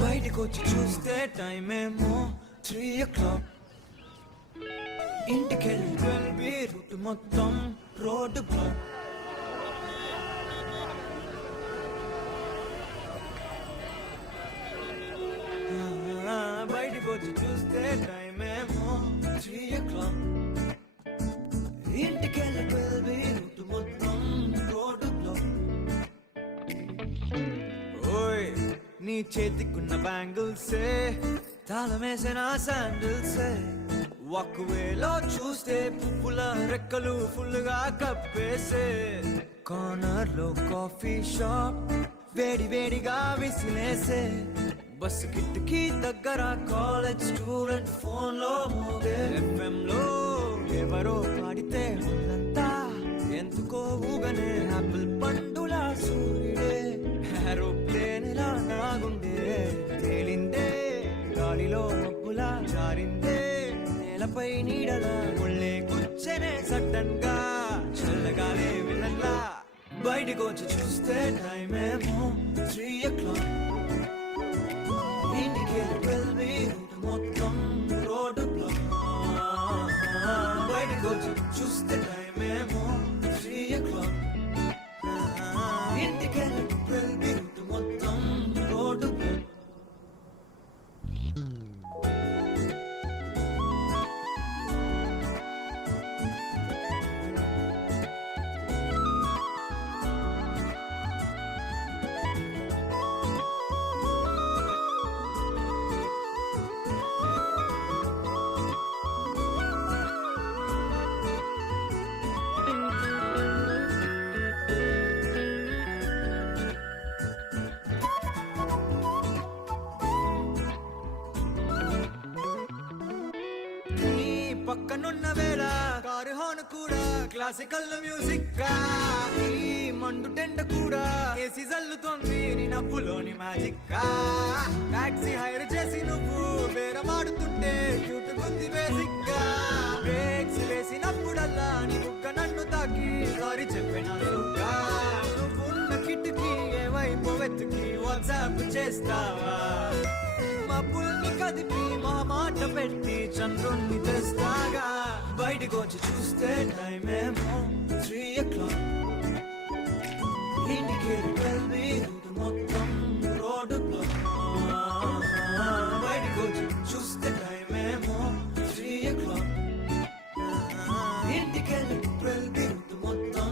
బయటకొచ్చి చూస్తే టైం ఏమో 3 o'clock. ఇంటికెళ్ళి 12 రూట్ మొత్తం రోడ్డు బ్లాక్. బయటకొచ్చి చూస్తే టైం ఏమో 3 o'clock. ఇంటికెళ్ళి 12 రూట్ మొత్తం రోడ్డు బ్లాక్. ఓయ్ నీ చేతికున్న బ్యాంగిల్సే తాళమేసిన శాండిల్సే ఒకవేలో చూస్తే పువ్వుల రెక్కలు ఫుల్గా కప్పేసే కార్నర్ లో కాఫీ షాప్ వేడి వేడిగా విసిలేసే బస్ కిటికీ దగ్గర కాలేజ్ స్టూడెంట్ ఫోన్ లో మోగే FM లో ఎవరో పాడితే ఉన్నంతా ఎందుకో ఊగనే యాపిల్ పండులా సూర్యుడే ఏరోప్లేన్ లా నాగుండే తేలిందే గాలిలో మబ్బులా జారిందే నేలపై నీడలా ఒళ్ళే కూర్చనే సడన్ గా చల్లగాలే విలన్లా బయటకొచ్చి చూస్తే టైం ఏమో 3 o'clock. ఇంటికి 12 రూట్ మొత్తం రోడ్డు బ్లాక్. బయటకొచ్చి చూస్తే టైం ఏమో 3 o'clock. ఇంటికి 12 రూట్ మొత్తం రోడ్డు బ్లాక్. పక్కనున్న వేళ కారు హార్న్ కూడా క్లాసికల్ మ్యూజిక్ గా ఈ మండు టెండ కూడా ఏసీ జల్లుతోంది నీ నవ్వులోని మ్యాజిక్ గా టాక్సీ హైర్ చేసి నువ్వు బేరమాడుతుంటే క్యూట్ గుంది బేసిక్ గా బ్రేక్స్ వేసినప్పుడల్లా నీ బుగ్గ నన్ను తాకి సారీ చెప్పిన నువ్వున్న కిటికీ ఏవైపు వెతికి వాట్సాప్ చేస్తావా మబ్బుల్ని కదిపి మా మాట పెట్టి చంద్రుణ్ణి తెస్తాగా బయటకొచ్చి చూస్తే టైం ఏమో 3 o'clock. ఇంటికి 12 రూట్ మొత్తం రోడ్డు బ్లాక్. బయటకొచ్చి చూస్తే టైం ఏమో 3 o'clock. ఇంటికి 12 రూట్ మొత్తం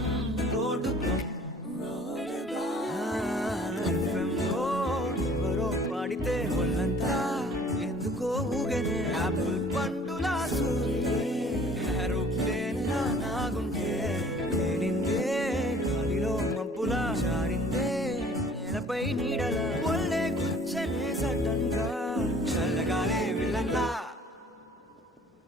రోడ్డు బ్లాక్. ఎవరో పాడితే ఒళ్ళంతా ఎందుకో ఊగనే యాపిల్ పండులా ఏరోప్లేన్ లా నాగుంటే తేలిందే గాలిలో మబ్బులా జారిందే నేలపై నీడలా ఒళ్ళే కూర్చనే సడన్ గా చల్లగాలే విలన్లా